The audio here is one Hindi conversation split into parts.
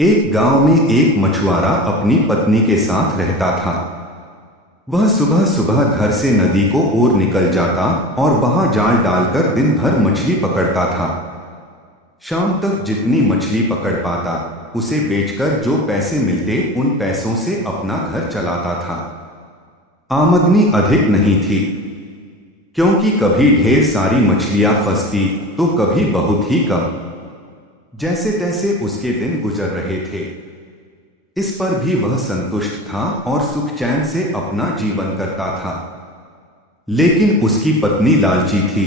एक गांव में एक मछुआरा अपनी पत्नी के साथ रहता था। वह सुबह सुबह घर से नदी को ओर निकल जाता और वहां जाल डालकर दिन भर मछली पकड़ता था। शाम तक जितनी मछली पकड़ पाता उसे बेचकर जो पैसे मिलते उन पैसों से अपना घर चलाता था। आमदनी अधिक नहीं थी, क्योंकि कभी ढेर सारी मछलियां फंसती तो कभी बहुत ही कम। जैसे तैसे उसके दिन गुजर रहे थे। इस पर भी वह संतुष्ट था और सुख चैन से अपना जीवन करता था। लेकिन उसकी पत्नी लालची थी।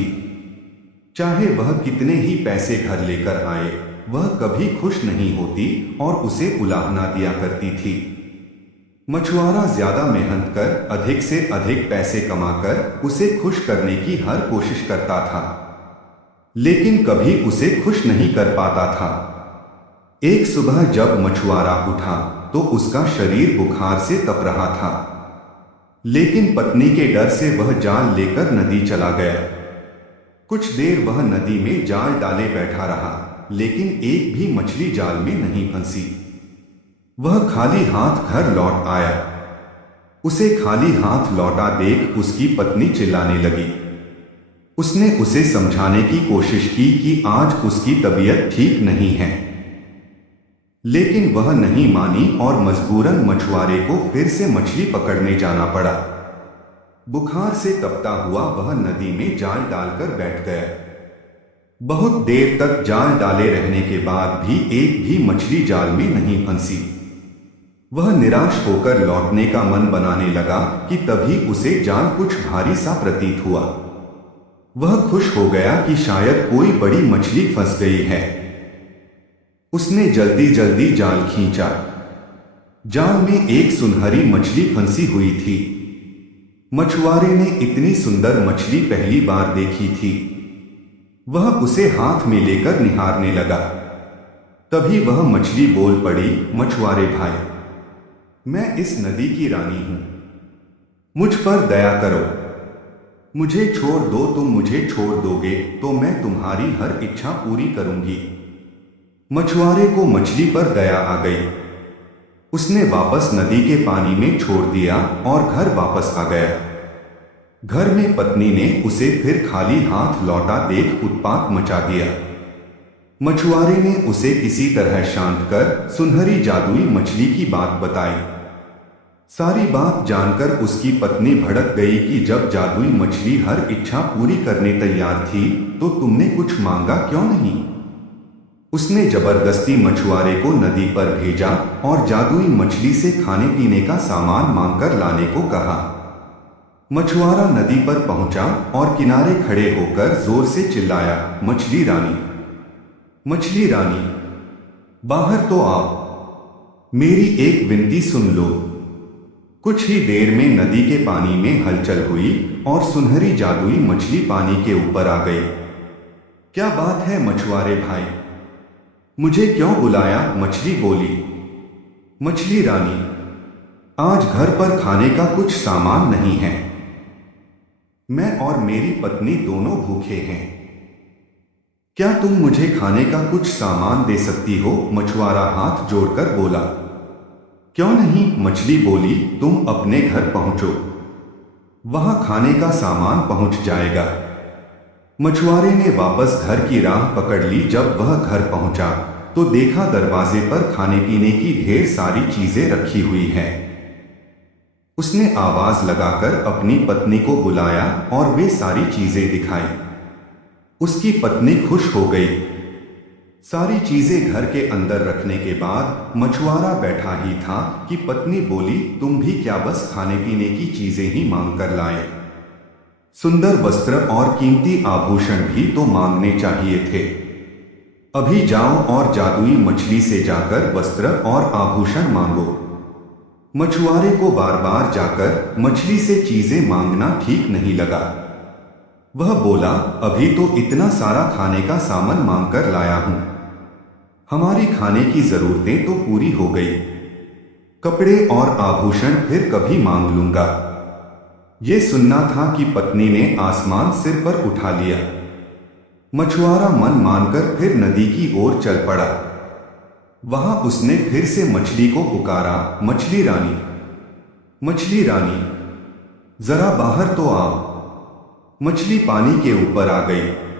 चाहे वह कितने ही पैसे घर लेकर आए, वह कभी खुश नहीं होती और उसे उलाहना दिया करती थी। मछुआरा ज्यादा मेहनत कर अधिक से अधिक पैसे कमाकर उसे खुश करने की हर कोशिश करता था, लेकिन कभी उसे खुश नहीं कर पाता था। एक सुबह जब मछुआरा उठा तो उसका शरीर बुखार से तप रहा था, लेकिन पत्नी के डर से वह जाल लेकर नदी चला गया। कुछ देर वह नदी में जाल डाले बैठा रहा, लेकिन एक भी मछली जाल में नहीं फंसी। वह खाली हाथ घर लौट आया। उसे खाली हाथ लौटा देख उसकी पत्नी चिल्लाने लगी। उसने उसे समझाने की कोशिश की कि आज उसकी तबीयत ठीक नहीं है, लेकिन वह नहीं मानी और मजबूरन मछुआरे को फिर से मछली पकड़ने जाना पड़ा। बुखार से तपता हुआ वह नदी में जाल डालकर बैठ गया। बहुत देर तक जाल डाले रहने के बाद भी एक भी मछली जाल में नहीं फंसी। वह निराश होकर लौटने का मन बनाने लगा कि तभी उसे जाल कुछ भारी सा प्रतीत हुआ। वह खुश हो गया कि शायद कोई बड़ी मछली फंस गई है। उसने जल्दी जल्दी जाल खींचा। जाल में एक सुनहरी मछली फंसी हुई थी। मछुआरे ने इतनी सुंदर मछली पहली बार देखी थी। वह उसे हाथ में लेकर निहारने लगा। तभी वह मछली बोल पड़ी, मछुआरे भाई, मैं इस नदी की रानी हूं, मुझ पर दया करो, मुझे छोड़ दो। तुम मुझे छोड़ दोगे तो मैं तुम्हारी हर इच्छा पूरी करूंगी। मछुआरे को मछली पर दया आ गई। उसने वापस नदी के पानी में छोड़ दिया और घर वापस आ गया। घर में पत्नी ने उसे फिर खाली हाथ लौटा देख उत्पात मचा दिया। मछुआरे ने उसे किसी तरह शांत कर सुनहरी जादुई मछली की बात बताई। सारी बात जानकर उसकी पत्नी भड़क गई कि जब जादुई मछली हर इच्छा पूरी करने तैयार थी तो तुमने कुछ मांगा क्यों नहीं। उसने जबरदस्ती मछुआरे को नदी पर भेजा और जादुई मछली से खाने पीने का सामान मांगकर लाने को कहा। मछुआरा नदी पर पहुंचा और किनारे खड़े होकर जोर से चिल्लाया, मछली रानी, मछली रानी, बाहर तो आओ, मेरी एक विनती सुन लो। कुछ ही देर में नदी के पानी में हलचल हुई और सुनहरी जादुई मछली पानी के ऊपर आ गई। क्या बात है मछुआरे भाई, मुझे क्यों बुलाया? मछली बोली। मछली रानी, आज घर पर खाने का कुछ सामान नहीं है। मैं और मेरी पत्नी दोनों भूखे हैं। क्या तुम मुझे खाने का कुछ सामान दे सकती हो? मछुआरा हाथ जोड़कर बोला। क्यों नहीं, मछली बोली, तुम अपने घर पहुंचो, वहां खाने का सामान पहुंच जाएगा। मछुआरे ने वापस घर की राह पकड़ ली। जब वह घर पहुंचा तो देखा दरवाजे पर खाने पीने की ढेर सारी चीजें रखी हुई हैं। उसने आवाज लगाकर अपनी पत्नी को बुलाया और वे सारी चीजें दिखाई। उसकी पत्नी खुश हो गई। सारी चीजें घर के अंदर रखने के बाद मछुआरा बैठा ही था कि पत्नी बोली, तुम भी क्या बस खाने पीने की चीजें ही मांग कर लाए? सुंदर वस्त्र और कीमती आभूषण भी तो मांगने चाहिए थे। अभी जाओ और जादुई मछली से जाकर वस्त्र और आभूषण मांगो। मछुआरे को बार बार जाकर मछली से चीजें मांगना ठीक नहीं लगा। वह बोला, अभी तो इतना सारा खाने का सामान मांगकर लाया हूं, हमारी खाने की जरूरतें तो पूरी हो गई। कपड़े और आभूषण फिर कभी मांग लूंगा। ये सुनना था कि पत्नी ने आसमान सिर पर उठा लिया। मछुआरा मन मानकर फिर नदी की ओर चल पड़ा। वहां उसने फिर से मछली को पुकारा, मछली रानी, मछली रानी, जरा बाहर तो आओ। मछली पानी के ऊपर आ गई